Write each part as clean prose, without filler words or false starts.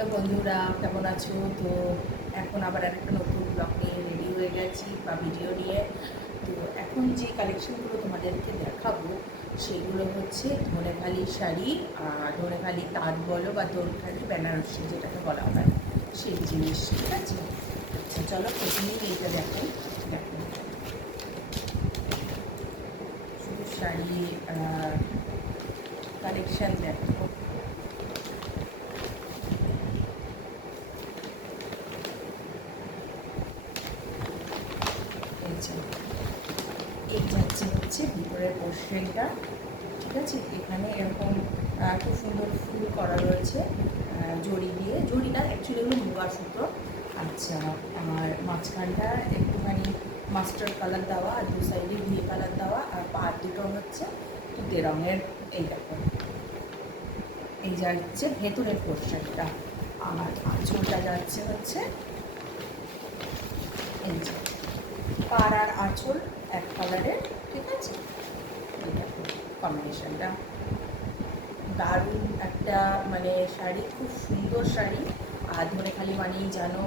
Hello বন্ধুরা, কেমন আছো? তো এখন আবার একটা নতুন ব্লগ নিয়ে রেডি হয়ে গেছি বা ভিডিও নিয়ে। তো এখন যে কালেকশনগুলো তোমাদেরকে দেখাবো সেগুলো হচ্ছে ধনেখালি শাড়ি, আর ধনেখালি তাঁত বলো বা ধনেখালি বেনারসি যেটাকে বলা হয় সেই জিনিস, ঠিক আছে? আচ্ছা চলো প্রথমেই এইটা দেখো। দেখো শুধু শাড়ি কালেকশান দেখো। এই যে এই যাচ্ছে হচ্ছে ভিতরের পোর্শনটা, ঠিক আছে? এখানে এরকম খুব সুন্দর ফুল করা রয়েছে জড়ি দিয়ে, জড়ি না অ্যাকচুয়ালি এগুলো মুগা সুতো। আচ্ছা, আর মাঝখানটা একটুখানি মাস্টার্ড কালার দেওয়া, আর দু সাইডে ঘিয়ে কালার দেওয়া, আর পা দুটো হচ্ছে তুতে রঙের। এই দেখো, এই যাচ্ছে ভেতরের পোর্শনটা, আর আঁচলটা যাচ্ছে হচ্ছে এই যে পাড় আর আঁচল এক কালারের, ঠিক আছে? এই দেখো কম্বিনেশনটা দারুণ একটা মানে শাড়ি, খুব সুন্দর শাড়ি। আর ধনেখালি মানেই জানো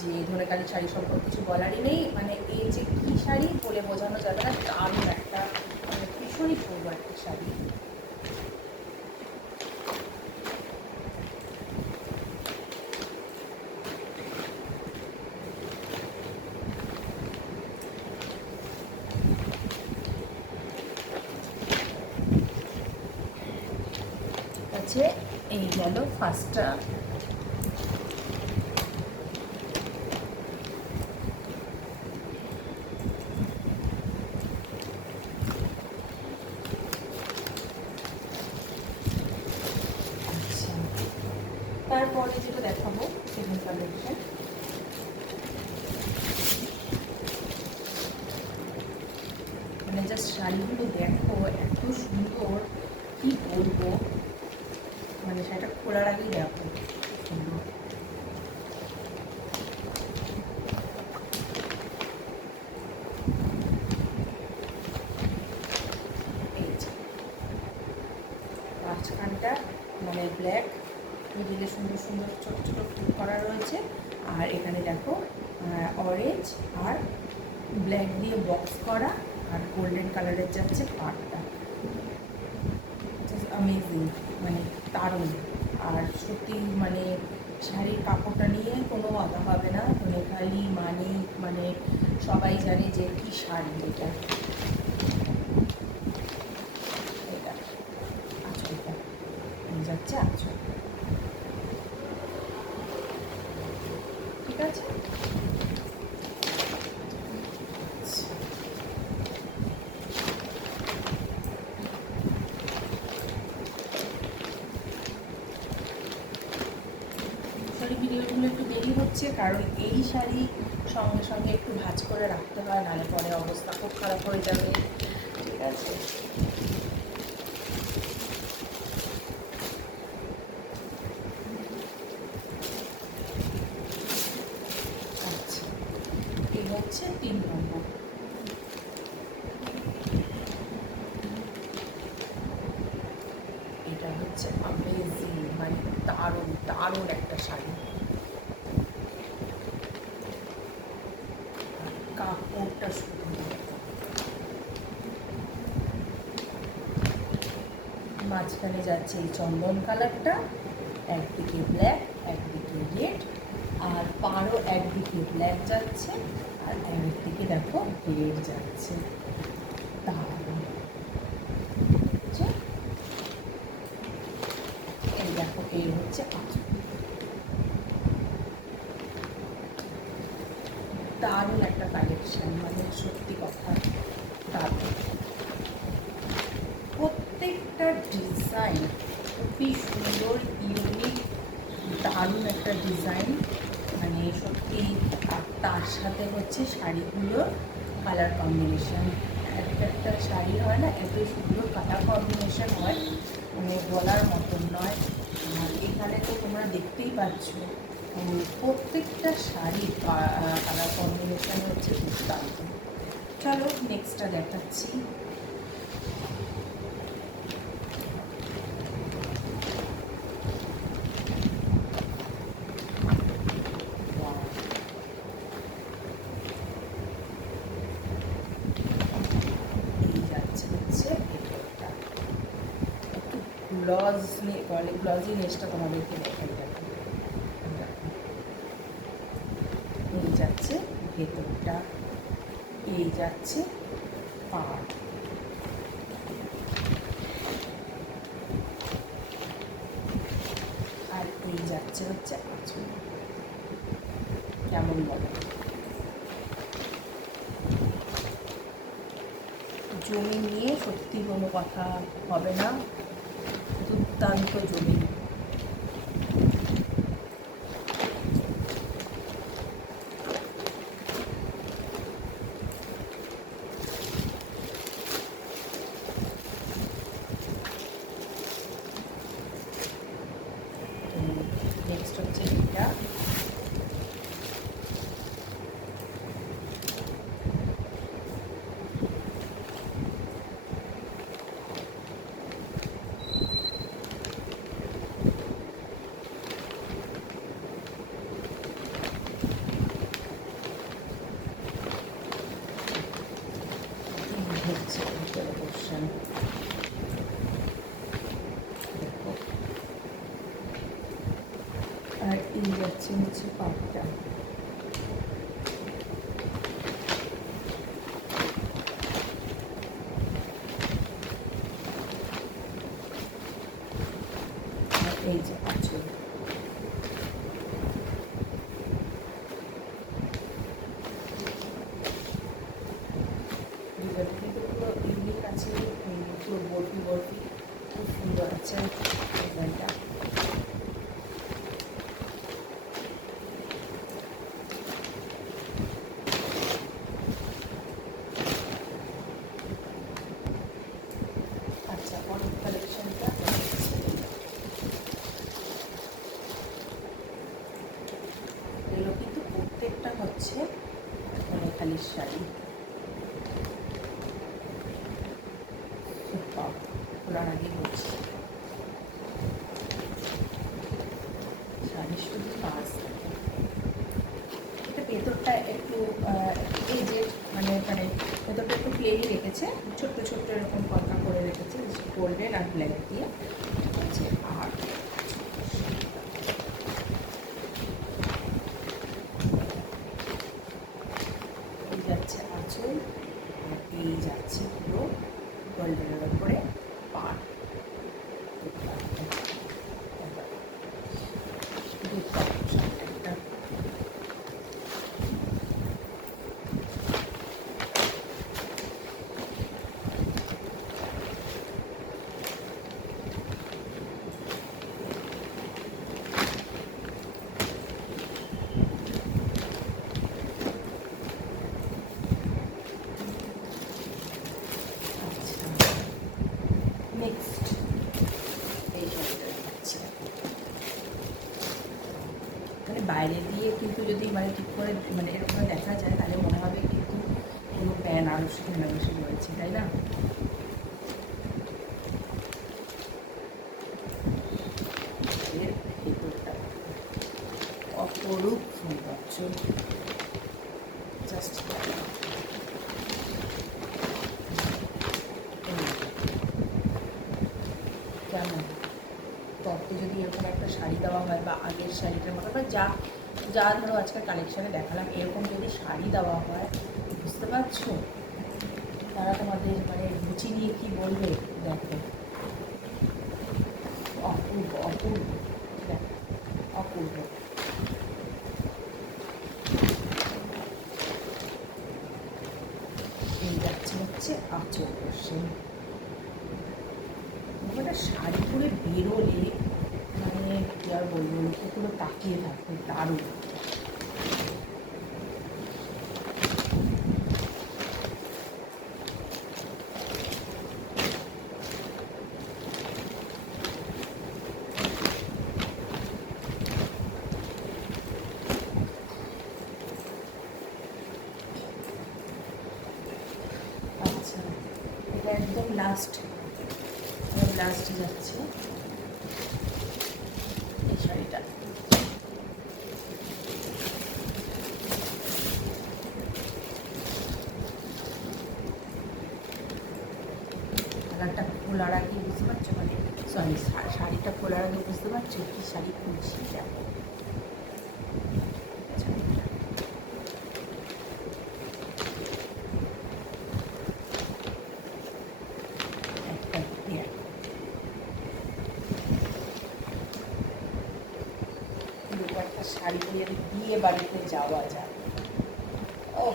যে ধনেখালি শাড়ি সম্পর্কে কিছু বলারই নেই, মানে এই যে কী শাড়ি বলে বোঝানো যাবে না, দারুণ একটা মানে ভীষণই সুন্দর একটা শাড়ি। আছে এই গেল ফার্স্টটা। আচ্ছা, তারপরে যেটা দেখাবো সেকেন্ড কালেকশন। মানে জাস্ট শাড়িগুলো দেখো এত সুন্দর, কি বলবো, মানে সেটা খোলার আগেই দেখো সুন্দর। এই যে মাঝখানটা মানে ব্ল্যাক, মিডিলে সুন্দর সুন্দর ছোটো ছোটো ফুল করা রয়েছে, আর এখানে দেখো অরেঞ্জ আর ব্ল্যাক দিয়ে বক্স করা, আর গোল্ডেন কালারের যাচ্ছে পাড়টা। অ্যামেজিং, মানে দারুণ। আর সত্যি মানে শাড়ির কাপড়টা নিয়ে কোনো কথা হবে না, ধনেখালি মানে মানে সবাই জানে যে কী শাড়ি এটা। এটা আঁচলটা যাচ্ছে আঁচল, ঠিক আছে? শাড়ি ভিডিওগুলো একটু দেরি হচ্ছে কারণ এই শাড়ি সঙ্গে সঙ্গে একটু ভাঁজ করে রাখতে হয়, নাহলে পরে অবস্থা খুব খারাপ হয়ে যাবে, ঠিক আছে? আচ্ছা, এই হচ্ছে 3 নম্বর। এটা হচ্ছে অ্যামেজিং, মানে দারুণ দারুণ একটা শাড়ি। কাপড়টা শুধু মাঝখানে যাচ্ছে এই চন্দন কালারটা, একদিকে ব্ল্যাক একদিকে রেড, আর পাড়ও একদিকে ব্ল্যাক যাচ্ছে আর একদিকে দেখো রেড যাচ্ছে। দারুণ, এই দেখো এই হচ্ছে আঁচল। দারুণ একটা কালেকশন, মানে সত্যি কথা দারুণ। প্রত্যেকটা ডিজাইন খুবই সুন্দর, ইউনিক, দারুণ একটা ডিজাইন, মানে সত্যি। আর তার সাথে হচ্ছে শাড়িগুলোর কালার কম্বিনেশন, একটা একটা শাড়ি হয় না এত সুন্দর কালার কম্বিনেশন হয়, মানে বলার মতন নয়। আর এখানে তো তোমরা দেখতেই পাচ্ছ প্রত্যেকটা শাড়ির কালার কম্বিনেশন হচ্ছে দুর্দান্ত। চলো নেক্সটটা দেখাচ্ছি। গ্লজি লেসটা তোমাদেরকে দেখাই দেখো। এই যাচ্ছে ভেতরটা, এই যাচ্ছে পাড়, আর এই যাচ্ছে হচ্ছে আঁচল। কেমন বলো? জমি নিয়ে সত্যি কোনো কথা হবে না, দুর্দান্ত জমি। নেক্সট হচ্ছে এটা, হচ্ছে ভিতরে পোর্শন। দেখো, আর এই যাচ্ছে হচ্ছে পাপটা। এই যে আঁচল। ডিজাইনটা কিন্তু পুরো ইউনিক আছে, পুরো বরফি বরফি, খুব সুন্দর আছে ডিজাইনটা। আচ্ছা, অনেক কালেকশনটা এগুলো কিন্তু প্রত্যেকটা হচ্ছে খালি শাড়ি। খোলার আগে হচ্ছে শাড়ি শুধু কাজ। এটা ভেতরটা একটু এজেড, মানে ভেতরটা একটু প্লেনই রেখেছে, ছোট্ট ছোট্ট এরকম পাতা করে রেখেছে গোল্ডেন আর ব্ল্যাক দিয়ে। ঠিক আছে, আর এই যাচ্ছে আঁচল, আর এই যাচ্ছে পুরো গোল্ডেনের ওপরে পাড়। নেক্সট এই শাড়িটা হচ্ছে, মানে বাইরে দিয়ে কিন্তু যদি মানে ঠিক করে মানে এরকম দেখা যায় তাহলে মনে হবে কিন্তু কোনো প্যান আরও বেশি রয়েছে, তাই না? এর ভেতরটা অপরূপ সৌন্দর্য, জাস্ট কেমন তত্ত্বে যদি এরকম একটা শাড়ি দেওয়া হয়, বা আগের শাড়িটার মতো, বা যা যা ধরো আজকের কালেকশানে দেখালাম, এরকম যদি শাড়ি দেওয়া হয়, বুঝতে পারছো তারা তোমাদের মানে রুচি নিয়ে কী বলবে। দেখো, অপূর্ব অপূর্ব, দেখো অপূর্ব। এই যাচ্ছে হচ্ছে আঁচল পোর্শন। একটা শাড়ি পরে বেরোলে মানে কী আর বলবো, লোকে পুরো তাকিয়ে থাকবে, দারুণ। আচ্ছা, এটা একদম লাস্টে যাচ্ছে এই শাড়িটা। কালারটা খোলার আগে বুঝতে পারছো, মানে সরি শাড়িটা খোলার আমার চোখের শাড়ি খুলছি দেখো। একটা একটা শাড়ি পরে বিয়ে বাড়িতে যাওয়া যায়। ও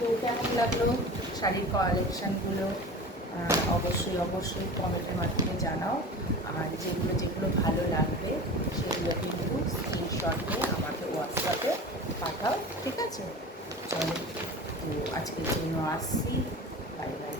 তো কেমন লাগলো শাড়ির কালেকশানগুলো? অবশ্যই কমেন্টের মাধ্যমে জানাও। আর যেগুলো যেগুলো ভালো লাগবে সেগুলো কিন্তু স্ক্রিনশট নিয়ে আমাকে হোয়াটসঅ্যাপে পাঠাও, ঠিক আছে? চলো, তো আজকের জন্য আসছি। Bye bye.